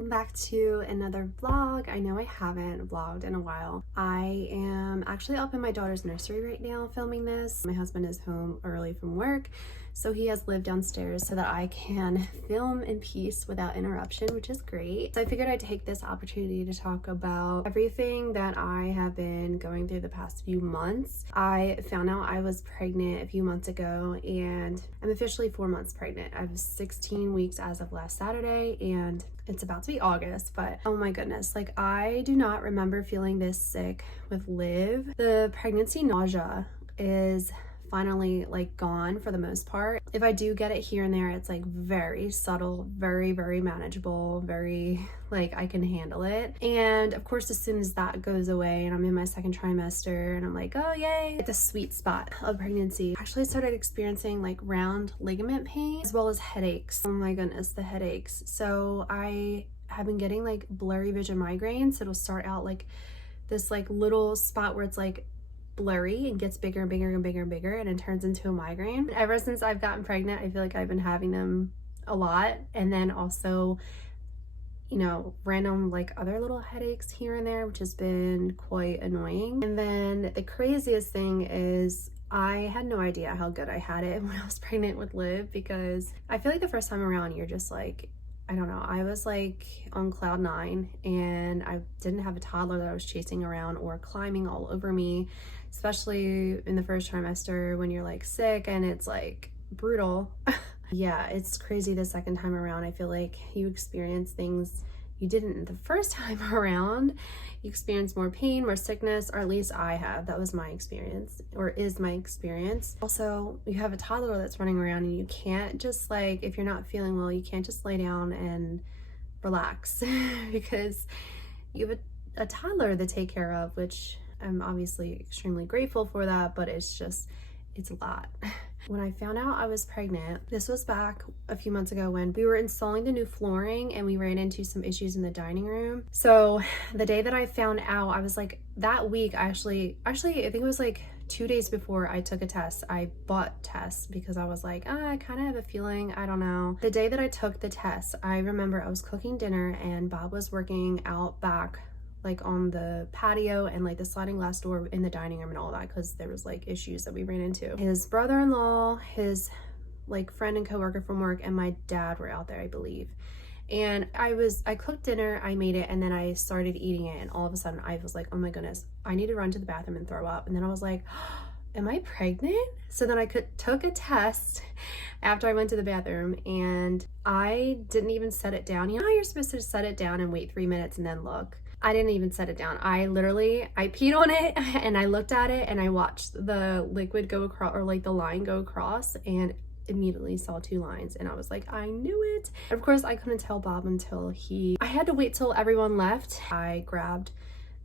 welcome back to another vlog. I know I haven't vlogged in a while. I am actually up in my daughter's nursery right now filming this. My husband is home early from work, so he has lived downstairs so that I can film in peace without interruption, which is great. So I figured I'd take this opportunity to talk about everything that I have been going through the past few months. I found out I was pregnant a few months ago, and I'm officially 4 months pregnant. I was 16 weeks as of last Saturday, and it's about to be August, but oh my goodness, like I do not remember feeling this sick with Liv. The pregnancy nausea is finally like gone for the most part. If I do get it here and there, it's like very subtle, very manageable, very like I can handle it. And of course, as soon as that goes away and I'm in my second trimester and I'm like, oh yay, it's a sweet spot of pregnancy. Actually, I started experiencing like round ligament pain as well as headaches. Oh my goodness, the headaches. So I have been getting like blurry vision migraines. It'll start out like this like little spot where it's like blurry and gets bigger and bigger and bigger and bigger, and it turns into a migraine. Ever since I've gotten pregnant, I feel like I've been having them a lot, and then also, you know, random like other little headaches here and there, which has been quite annoying. And then the craziest thing is I had no idea how good I had it when I was pregnant with Liv, because I feel like the first time around you're just like, I don't know, I was like on cloud 9, and I didn't have a toddler that I was chasing around or climbing all over me, especially in the first trimester when you're like sick and it's like brutal. Yeah, it's crazy the second time around. I feel like you experience things you didn't the first time around. You experience more pain, more sickness, or at least I have. That was my experience, or is my experience. Also, you have a toddler that's running around, and you can't just like, if you're not feeling well, you can't just lay down and relax because you have a toddler to take care of, which I'm obviously extremely grateful for that, but it's a lot. When I found out I was pregnant, this was back a few months ago when we were installing the new flooring and we ran into some issues in the dining room. So the day that I found out, I was like, that week, actually, I think it was like 2 days before I took a test. I bought tests because I was like, I kind of have a feeling, I don't know. The day that I took the test, I remember I was cooking dinner and Bob was working out back like on the patio and like the sliding glass door in the dining room and all that, because there was like issues that we ran into. His brother-in-law, his like friend and coworker from work, and my dad were out there, I believe. And I cooked dinner, I made it, and then I started eating it, and all of a sudden I was like, oh my goodness, I need to run to the bathroom and throw up. And then I was like, am I pregnant? So then I took a test after I went to the bathroom, and I didn't even set it down. You know how you're supposed to set it down and wait 3 minutes and then look? I didn't even set it down. I peed on it and I looked at it and I watched the liquid go across, or like the line go across, and immediately saw 2 lines, and I was like, I knew it. And of course I couldn't tell Bob until I had to wait till everyone left. I grabbed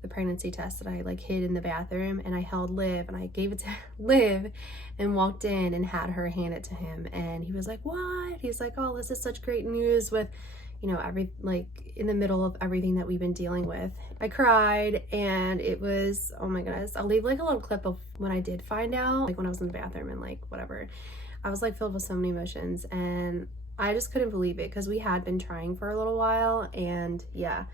the pregnancy test that I like hid in the bathroom, and I held Liv and I gave it to Liv and walked in and had her hand it to him, and he was like, what? He's like, oh, this is such great news, with, you know, like in the middle of everything that we've been dealing with. I cried, and it was, oh my goodness. I'll leave like a little clip of when I did find out, like when I was in the bathroom and like whatever. I was like filled with so many emotions, and I just couldn't believe it because we had been trying for a little while, and yeah,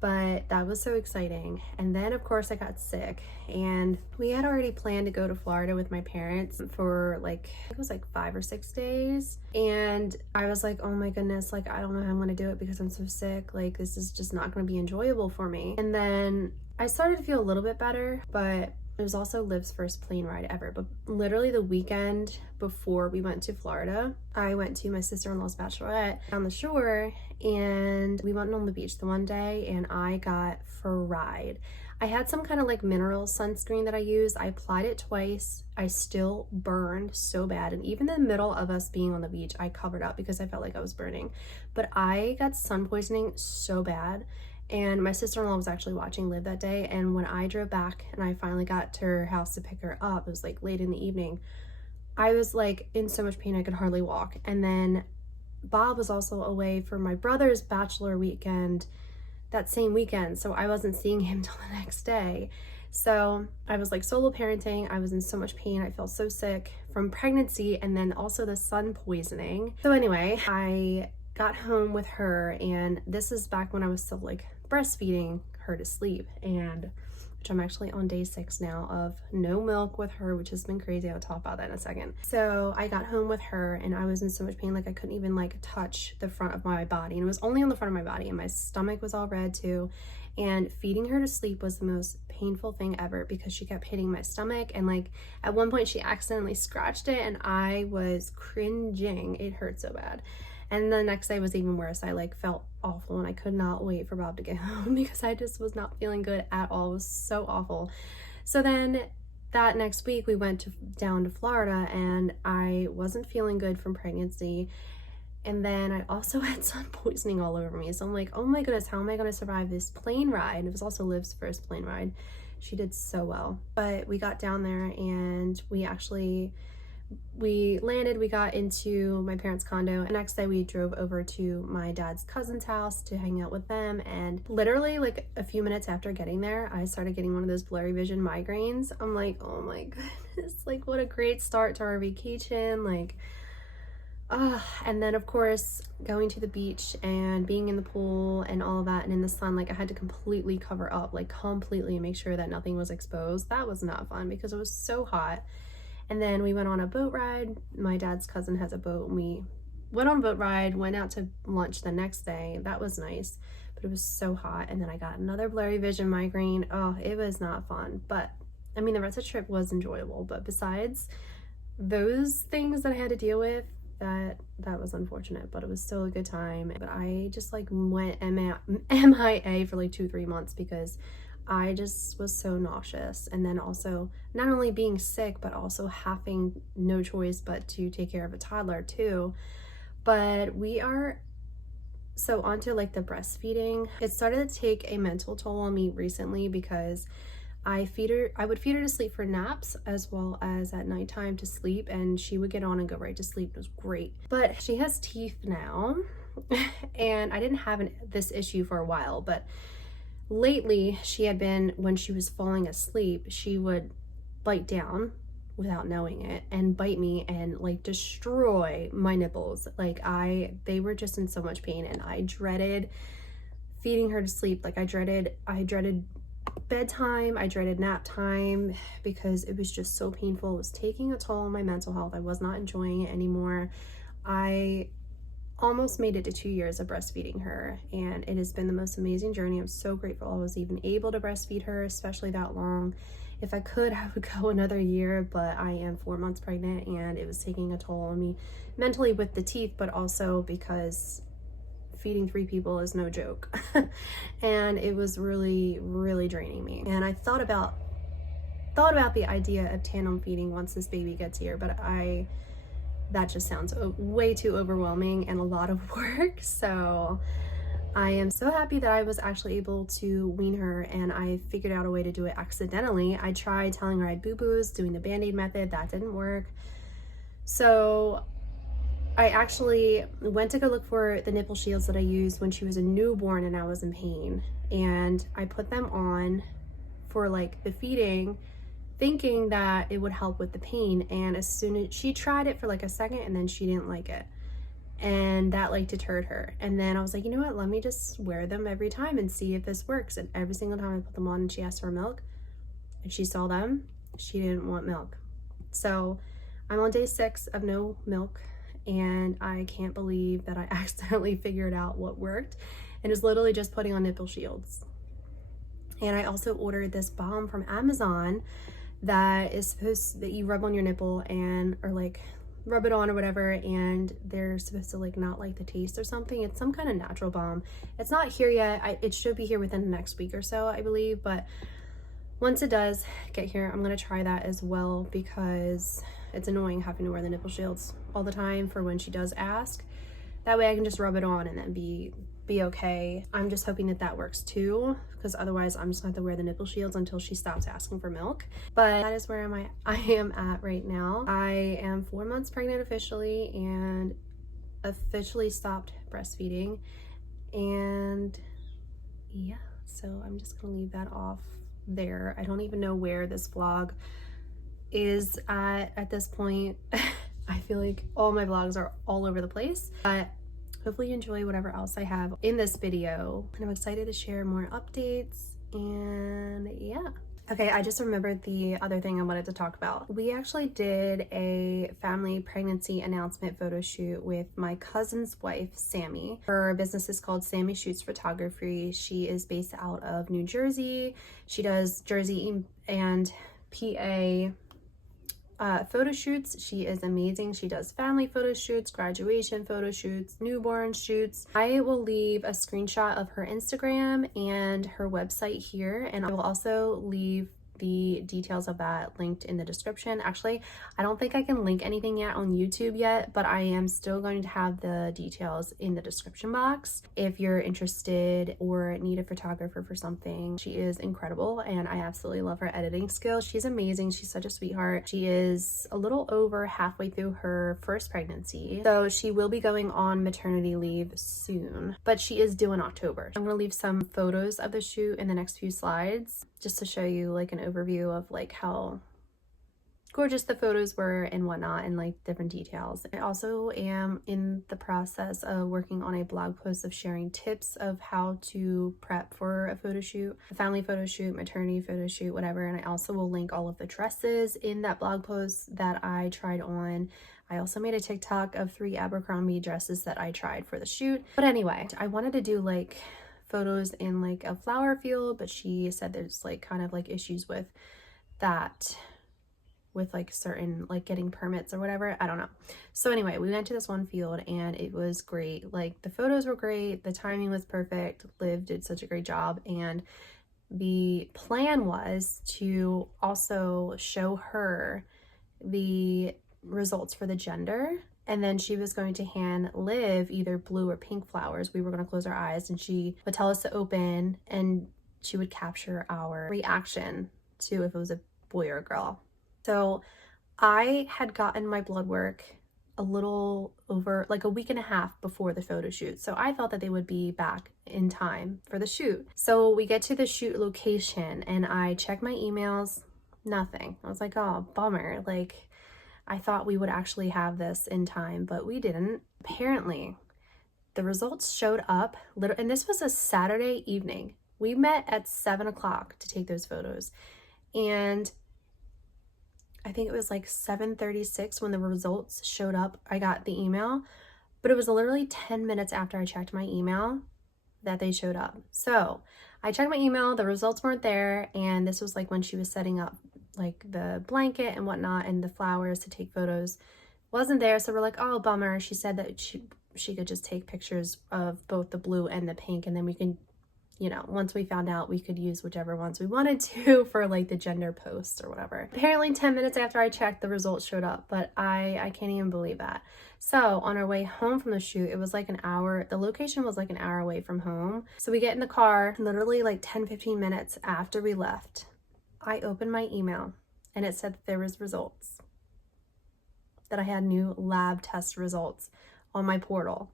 but that was so exciting. And then of course I got sick, and we had already planned to go to Florida with my parents for like, it was like 5 or 6 days. And I was like, oh my goodness, like I don't know how I'm gonna do it because I'm so sick. Like this is just not gonna be enjoyable for me. And then I started to feel a little bit better, but it was also Liv's first plane ride ever. But literally the weekend before we went to Florida, I went to my sister-in-law's bachelorette on the shore, and we went on the beach the one day, and I got fried. I had some kind of like mineral sunscreen that I used. I applied it twice. I still burned so bad. And even in the middle of us being on the beach, I covered up because I felt like I was burning. But I got sun poisoning so bad. And my sister-in-law was actually watching Liv that day, and when I drove back and I finally got to her house to pick her up, it was like late in the evening, I was like in so much pain I could hardly walk. And then Bob was also away for my brother's bachelor weekend that same weekend, so I wasn't seeing him till the next day. So I was like solo parenting. I was in so much pain. I felt so sick from pregnancy and then also the sun poisoning. So anyway, I got home with her, and this is back when I was still like breastfeeding her to sleep, and which I'm actually on day 6 now of no milk with her, which has been crazy. I'll talk about that in a second. So I got home with her and I was in so much pain, like I couldn't even like touch the front of my body, and it was only on the front of my body, and my stomach was all red too. And feeding her to sleep was the most painful thing ever because she kept hitting my stomach, and like at one point she accidentally scratched it and I was cringing. It hurt so bad. And the next day was even worse. I like felt awful and I could not wait for Bob to get home because I just was not feeling good at all. It was so awful. So then that next week we went down to Florida, and I wasn't feeling good from pregnancy. And then I also had sun poisoning all over me. So I'm like, oh my goodness, how am I going to survive this plane ride? And it was also Liv's first plane ride. She did so well. But we got down there and we landed, we got into my parents' condo. And the next day we drove over to my dad's cousin's house to hang out with them. And literally like a few minutes after getting there, I started getting one of those blurry vision migraines. I'm like, oh my goodness, like what a great start to our vacation. Like, and then of course going to the beach and being in the pool and all of that and in the sun, like I had to completely cover up, like completely make sure that nothing was exposed. That was not fun because it was so hot. And then we went on a boat ride. My dad's cousin has a boat, and we went on a boat ride, went out to lunch the next day. That was nice, but it was so hot. And then I got another blurry vision migraine. Oh, it was not fun. But I mean, the rest of the trip was enjoyable. But besides those things that I had to deal with, that was unfortunate, but it was still a good time. But I just like went MIA for like 2-3 months because I just was so nauseous. And then also not only being sick, but also having no choice but to take care of a toddler too. But we are so onto like the breastfeeding. It started to take a mental toll on me recently because I would feed her to sleep for naps as well as at nighttime to sleep, and she would get on and go right to sleep. It was great. But she has teeth now and I didn't have this issue for a while, but lately she had been, when she was falling asleep, she would bite down without knowing it and bite me and like destroy my nipples. Like they were just in so much pain, and I dreaded feeding her to sleep. Like I dreaded bedtime, I dreaded nap time because it was just so painful. It was taking a toll on my mental health. I was not enjoying it anymore. I almost made it to 2 years of breastfeeding her, and it has been the most amazing journey. I'm so grateful I was even able to breastfeed her, especially that long. If I could, I would go another year, but I am 4 months pregnant and it was taking a toll on me mentally with the teeth, but also because feeding 3 people is no joke. And it was really, really draining me. And I thought about the idea of tandem feeding once this baby gets here, but that just sounds way too overwhelming and a lot of work. So I am so happy that I was actually able to wean her, and I figured out a way to do it accidentally. I tried telling her I had boo-boos, doing the Band-Aid method. That didn't work. So I actually went to go look for the nipple shields that I used when she was a newborn and I was in pain. And I put them on for like the feeding, thinking that it would help with the pain. And as soon as she tried it for like a second, and then she didn't like it. And that like deterred her. And then I was like, you know what, let me just wear them every time and see if this works. And every single time I put them on and she asked for milk and she saw them, she didn't want milk. So I'm on day 6 of no milk, and I can't believe that I accidentally figured out what worked, and it's literally just putting on nipple shields. And I also ordered this balm from Amazon that is that you rub on your nipple and, or like rub it on or whatever, and they're supposed to like not like the taste or something. It's some kind of natural balm. It's not here yet. It should be here within the next week or so, I believe, but once it does get here, I'm gonna try that as well because it's annoying having to wear the nipple shields all the time for when she does ask. That way I can just rub it on and then be okay. I'm just hoping that that works too, because otherwise I'm just gonna have to wear the nipple shields until she stops asking for milk. But that is where I am at right now. I am 4 months pregnant officially, and officially stopped breastfeeding. And yeah, so I'm just gonna leave that off there. I don't even know where this vlog is at this point. I feel like all my vlogs are all over the place, but hopefully you enjoy whatever else I have in this video. And I'm excited to share more updates, and yeah. Okay, I just remembered the other thing I wanted to talk about. We actually did a family pregnancy announcement photo shoot with my cousin's wife, Sami. Her business is called Sami Shoots Photography. She is based out of New Jersey. She does Jersey and PA photo shoots. She is amazing. She does family photo shoots, graduation photo shoots, newborn shoots. I will leave a screenshot of her Instagram and her website here, and I will also leave the details of that linked in the description. Actually, I don't think I can link anything yet on YouTube yet, but I am still going to have the details in the description box if you're interested or need a photographer for something. She is incredible, and I absolutely love her editing skills. She's amazing. She's such a sweetheart. She is a little over halfway through her first pregnancy, so she will be going on maternity leave soon, but she is due in October. I'm gonna leave some photos of the shoot in the next few slides just to show you like an overview of like how gorgeous the photos were and whatnot, and like different details. I also am in the process of working on a blog post of sharing tips of how to prep for a photo shoot, a family photo shoot, maternity photo shoot, whatever. And I also will link all of the dresses in that blog post that I tried on. I also made a TikTok of 3 Abercrombie dresses that I tried for the shoot. But anyway, I wanted to do like photos in like a flower field, but she said there's like kind of like issues with that, with like certain like getting permits or whatever. I don't know. So anyway, we went to this one field and it was great. Like the photos were great, the timing was perfect, Liv did such a great job, and the plan was to also show her the results for the gender, and then she was going to hand Liv either blue or pink flowers. We were going to close our eyes and she would tell us to open, and she would capture our reaction to if it was a boy or a girl. So I had gotten my blood work a little over like a week and a half before the photo shoot, so I thought that they would be back in time for the shoot. So we get to the shoot location and I check my emails, nothing. I was like, oh, bummer. Like, I thought we would actually have this in time, but we didn't. Apparently, the results showed up, and this was a Saturday evening. We met at 7 o'clock to take those photos, and I think it was like 7:36 when the results showed up. I got the email, but it was literally 10 minutes after I checked my email that they showed up. So I checked my email, the results weren't there, and this was like when she was setting up like the blanket and whatnot and the flowers to take photos, wasn't there. So we're like, oh, bummer. She said that she could just take pictures of both the blue and the pink, and then we can, you know, once we found out, we could use whichever ones we wanted to for like the gender posts or whatever. Apparently 10 minutes after I checked, the results showed up, but I can't even believe that. So on our way home from the shoot, it was like an hour, the location was like an hour away from home. So we get in the car, literally like 10-15 minutes after we left, I opened my email and it said that there was results, that I had new lab test results on my portal.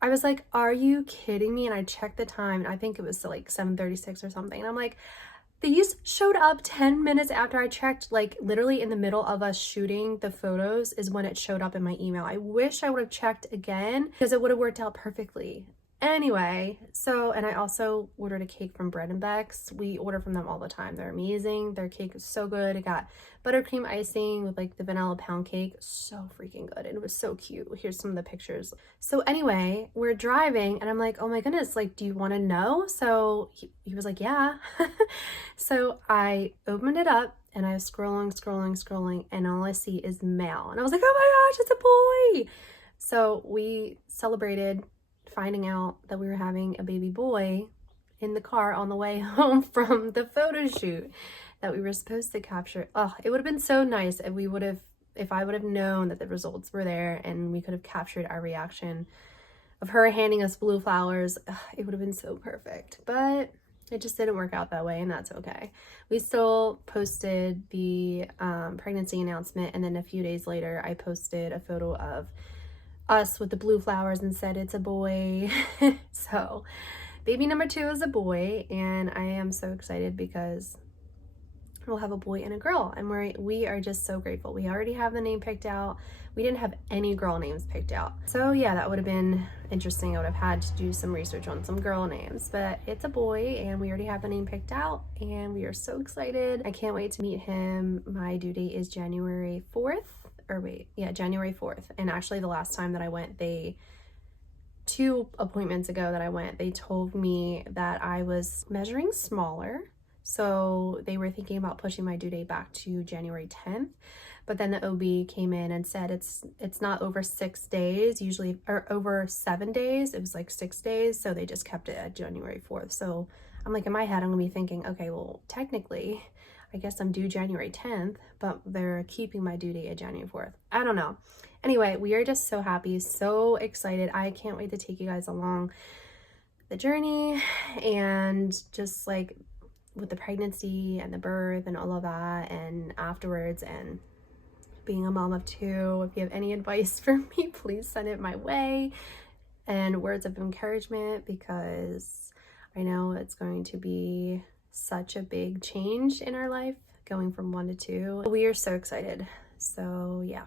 I was like, are you kidding me? And I checked the time, and I think it was like 7:36 or something. And I'm like, these showed up 10 minutes after I checked, like literally in the middle of us shooting the photos is when it showed up in my email. I wish I would have checked again because it would have worked out perfectly. Anyway, so, and I also ordered a cake from Bread and Beck's. We order from them all the time. They're amazing. Their cake is so good. It got buttercream icing with like the vanilla pound cake. So freaking good. And it was so cute. Here's some of the pictures. So anyway, we're driving and I'm like, oh my goodness, like, do you want to know? So he was like, yeah. So I opened it up and I was scrolling, and all I see is male. And I was like, oh my gosh, it's a boy. So we celebrated finding out that we were having a baby boy in the car on the way home from the photo shoot that we were supposed to capture. Oh, it would have been so nice if I would have known that the results were there and we could have captured our reaction of her handing us blue flowers. It would have been so perfect, but it just didn't work out that way, and that's okay. We still posted the pregnancy announcement, and then a few days later I posted a photo of us with the blue flowers and said it's a boy. So baby number 2 is a boy, and I am so excited because we'll have a boy and a girl, and we are just so grateful. We already have the name picked out. We didn't have any girl names picked out, so yeah, that would have been interesting. I would have had to do some research on some girl names, but it's a boy and we already have the name picked out, and we are so excited. I can't wait to meet him. My due date is January 4th, or wait, yeah, January 4th. And actually the last time that I went, 2 appointments ago that I went, they told me that I was measuring smaller. So they were thinking about pushing my due date back to January 10th. But then the OB came in and said it's not over 6 days, usually, or over 7 days. It was like 6 days. So they just kept it at January 4th. So I'm like, in my head, I'm gonna be thinking, okay, well, technically, I guess I'm due January 10th, but they're keeping my due date at January 4th. I don't know. Anyway, we are just so happy, so excited. I can't wait to take you guys along the journey, and just like with the pregnancy and the birth and all of that, and afterwards, and being a mom of 2. If you have any advice for me, please send it my way, and words of encouragement, because I know it's going to be such a big change in our life going from 1 to 2. We are so excited. So yeah,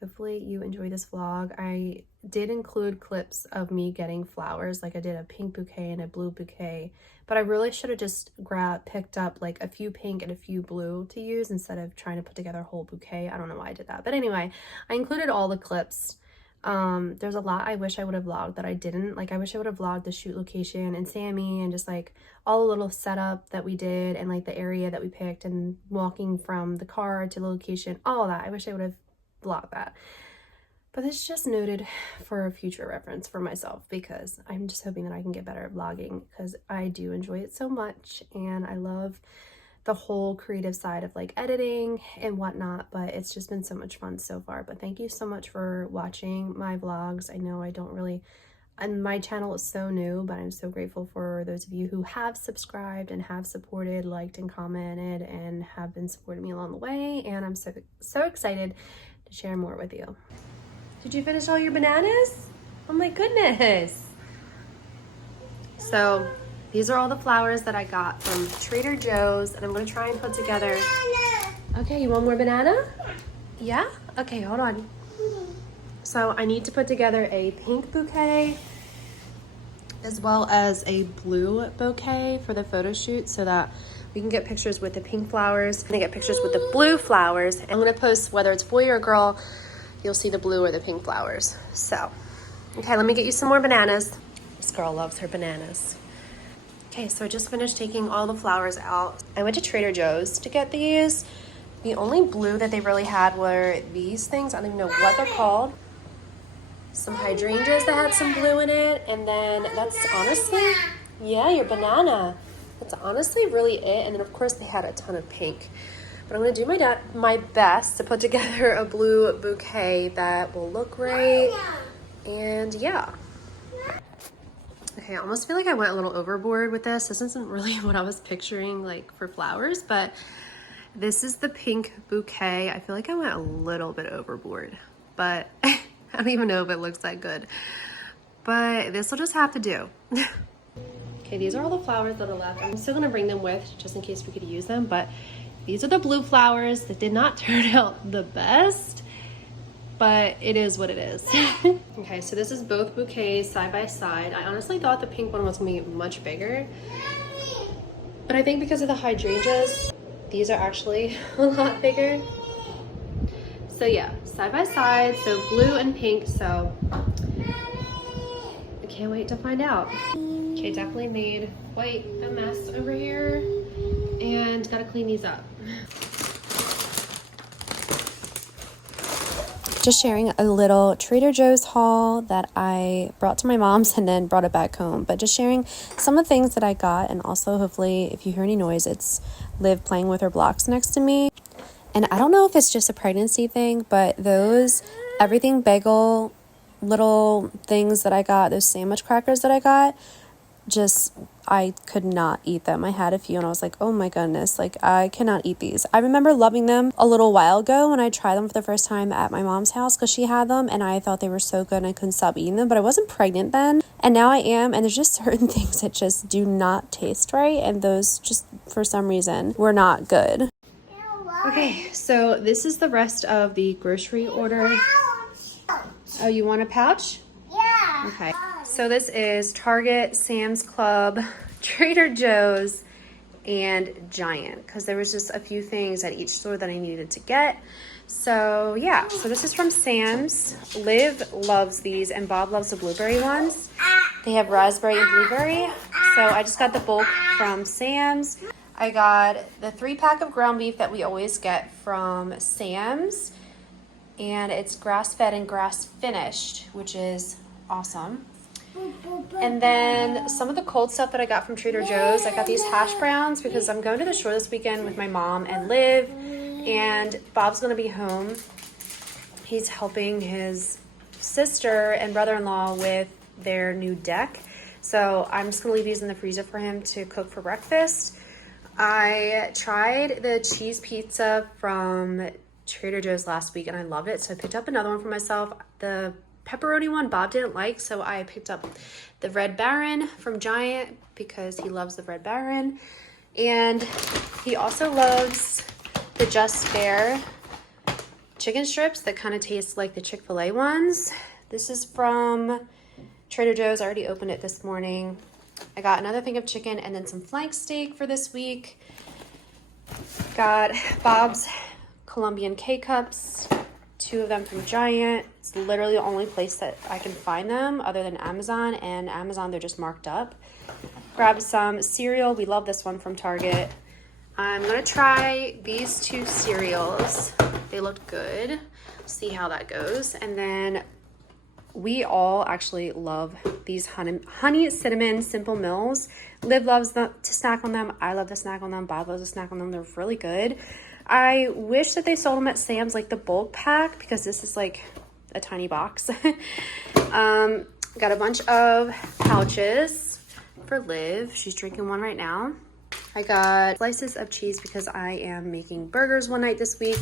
hopefully you enjoy this vlog. I did include clips of me getting flowers, like I did a pink bouquet and a blue bouquet, but I really should have just picked up like a few pink and a few blue to use instead of trying to put together a whole bouquet. I don't know why I did that, but anyway, I included all the clips. There's a lot I wish I would have vlogged that I didn't. Like, I wish I would have vlogged the shoot location and Sami, and just like all the little setup that we did, and like the area that we picked, and walking from the car to the location, all of that. I wish I would have vlogged that. But it's just noted for future reference for myself, because I'm just hoping that I can get better at vlogging, because I do enjoy it so much, and I love the whole creative side of like editing and whatnot. But it's just been so much fun so far. But thank you so much for watching my vlogs. I know I don't really, and my channel is so new, but I'm so grateful for those of you who have subscribed and have supported, liked, and commented, and have been supporting me along the way. And I'm so excited to share more with you. Did you finish all your bananas? Oh my goodness. So these are all the flowers that I got from Trader Joe's, and I'm gonna try and put together. Okay, you want more banana? Yeah? Okay, hold on. So I need to put together a pink bouquet as well as a blue bouquet for the photo shoot, so that we can get pictures with the pink flowers and get pictures with the blue flowers. I'm gonna post whether it's boy or girl, you'll see the blue or the pink flowers. So, okay, let me get you some more bananas. This girl loves her bananas. Okay, so I just finished taking all the flowers out. I went to Trader Joe's to get these. The only blue that they really had were these things. I don't even know what they're called. Some hydrangeas that had some blue in it. And then that's honestly, yeah, your banana. That's honestly really it. And then of course they had a ton of pink. But I'm gonna do my best to put together a blue bouquet that will look great. And yeah. Okay, I almost feel like I went a little overboard with this. This isn't really what I was picturing like for flowers, but this is the pink bouquet. I feel like I went a little bit overboard, but I don't even know if it looks that good. But this will just have to do. Okay, these are all the flowers that are left. I'm still gonna bring them with just in case we could use them, but these are the blue flowers that did not turn out the best, but it is what it is. Okay, so this is both bouquets side by side. I honestly thought the pink one was gonna be much bigger, but I think because of the hydrangeas, these are actually a lot bigger. So yeah, side by side, so blue and pink, so I can't wait to find out. Okay, definitely made quite a mess over here, and gotta clean these up. Just sharing a little Trader Joe's haul that I brought to my mom's and then brought it back home. But just sharing some of the things that I got, and also hopefully if you hear any noise, it's Liv playing with her blocks next to me. And I don't know if it's just a pregnancy thing, but those everything bagel little things that I got, those sandwich crackers that I got, I could not eat them. I had a few and I was like, oh my goodness, like I cannot eat these. I remember loving them a little while ago when I tried them for the first time at my mom's house because she had them and I thought they were so good and I couldn't stop eating them, but I wasn't pregnant then. And now I am, and there's just certain things that just do not taste right, and those just for some reason were not good. Okay, so this is the rest of the grocery order. Oh, you want a pouch? Yeah. Okay. So this is Target, Sam's Club, Trader Joe's, and Giant, because there was just a few things at each store that I needed to get. So yeah, so this is from Sam's. Liv loves these, and Bob loves the blueberry ones. They have raspberry and blueberry. So I just got the bulk from Sam's. I got the 3-pack of ground beef that we always get from Sam's, and it's grass-fed and grass-finished, which is awesome. And then some of the cold stuff that I got from Trader Joe's. I got these hash browns because I'm going to the store this weekend with my mom and Liv, and Bob's going to be home. He's helping his sister and brother-in-law with their new deck. So I'm just going to leave these in the freezer for him to cook for breakfast. I tried the cheese pizza from Trader Joe's last week and I loved it. So I picked up another one for myself. The pepperoni one Bob didn't like, so I picked up the Red Baron from Giant because he loves the Red Baron. And he also loves the Just Fair chicken strips that kind of taste like the Chick-fil-A ones. This is from Trader Joe's. I already opened it this morning. I got another thing of chicken and then some flank steak for this week. Got Bob's Colombian K-Cups, 2 of them from Giant. It's literally the only place that I can find them other than Amazon, and Amazon they're just marked up. Grabbed some cereal. We love this one from Target. I'm gonna try these 2 cereals. They looked good. See how that goes. And then we all actually love these honey cinnamon Simple Mills. Liv loves to snack on them. I love to snack on them. Bob loves to snack on them. They're really good. I wish that they sold them at Sam's, like the bulk pack, because this is like a tiny box. Got a bunch of pouches for Liv. She's drinking one right now. I got slices of cheese because I am making burgers one night this week.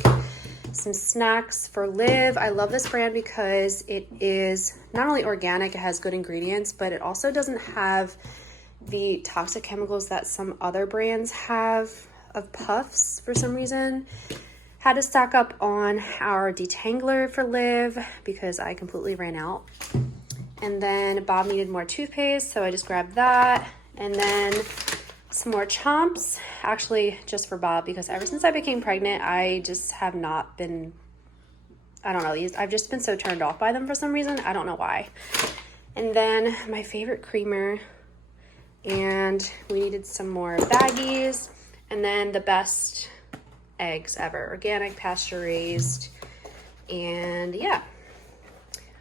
Some snacks for Liv. I love this brand because it is not only organic, it has good ingredients, but it also doesn't have the toxic chemicals that some other brands have of puffs for some reason. Had to stock up on our detangler for Liv because I completely ran out. And then Bob needed more toothpaste, so I just grabbed that. And then some more Chomps, actually just for Bob, because ever since I became pregnant, I just have not been, I don't know, I've just been so turned off by them for some reason. I don't know why. And then my favorite creamer, and we needed some more baggies, and then the best eggs ever, organic, pasture raised, and yeah.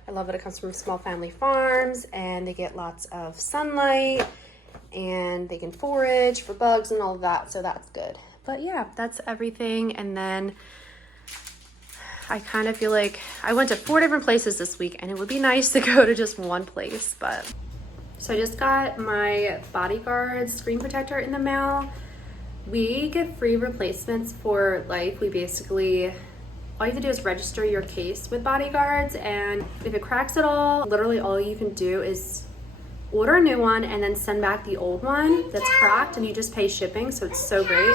I love that it comes from small family farms, and they get lots of sunlight, and they can forage for bugs and all of that, so that's good. But yeah, that's everything. And then I kind of feel like I went to 4 different places this week, and it would be nice to go to just one place. But so I just got my Bodyguard screen protector in the mail. We get free replacements for life. We basically, all you have to do is register your case with Bodyguards, and if it cracks at all, literally all you can do is order a new one and then send back the old one that's cracked, and you just pay shipping, so it's so great.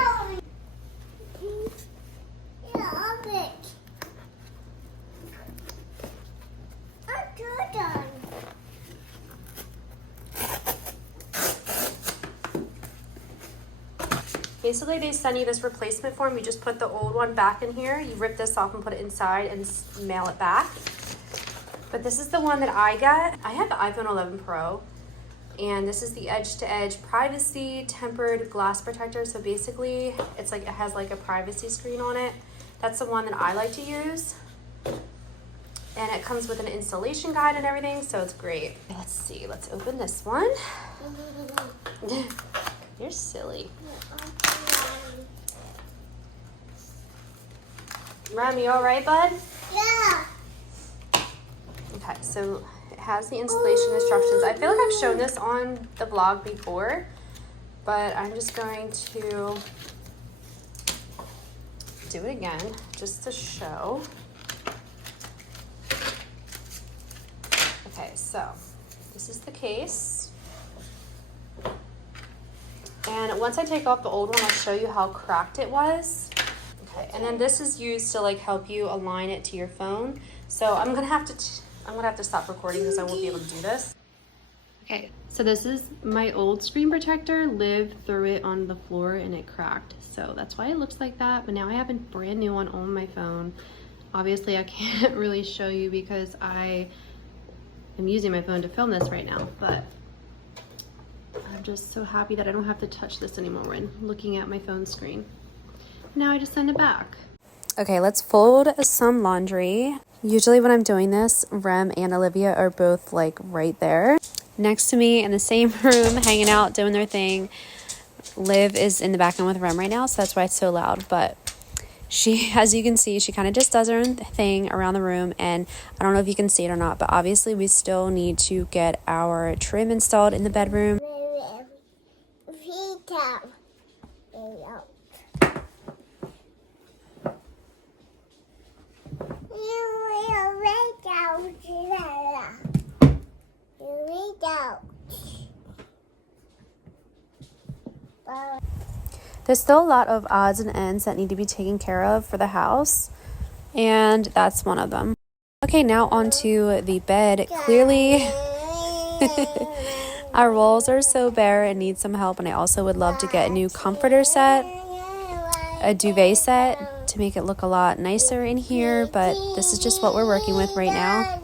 Basically, they send you this replacement form. You just put the old one back in here. You rip this off and put it inside and mail it back. But this is the one that I got. I have the iPhone 11 Pro, and this is the edge-to-edge privacy tempered glass protector. So basically, it's like it has like a privacy screen on it. That's the one that I like to use. And it comes with an installation guide and everything, so it's great. Let's see, let's open this one. You're silly. Rem, you all right, bud? Yeah. Okay, so it has the installation instructions. I feel like I've shown this on the vlog before, but I'm just going to do it again just to show. Okay, so this is the case. And once I take off the old one, I'll show you how cracked it was. Okay, and then this is used to like help you align it to your phone. So I'm gonna have to stop recording because I won't be able to do this. Okay, so this is my old screen protector. Lived through it on the floor and it cracked. So that's why it looks like that. But now I have a brand new one on my phone. Obviously I can't really show you because I am using my phone to film this right now, but I'm just so happy that I don't have to touch this anymore when looking at my phone screen. Now I just send it back. Okay, let's fold some laundry. Usually when I'm doing this, Rem and Olivia are both like right there next to me in the same room, hanging out, doing their thing. Liv is in the background with Rem right now, so that's why it's so loud. But she, as you can see, she kind of just does her own thing around the room. And I don't know if you can see it or not, but obviously we still need to get our trim installed in the bedroom. There's still a lot of odds and ends that need to be taken care of for the house, and that's one of them. Okay, now onto the bed. Clearly, our walls are so bare and need some help, and I also would love to get a new comforter set, a duvet set to make it look a lot nicer in here, but this is just what we're working with right now.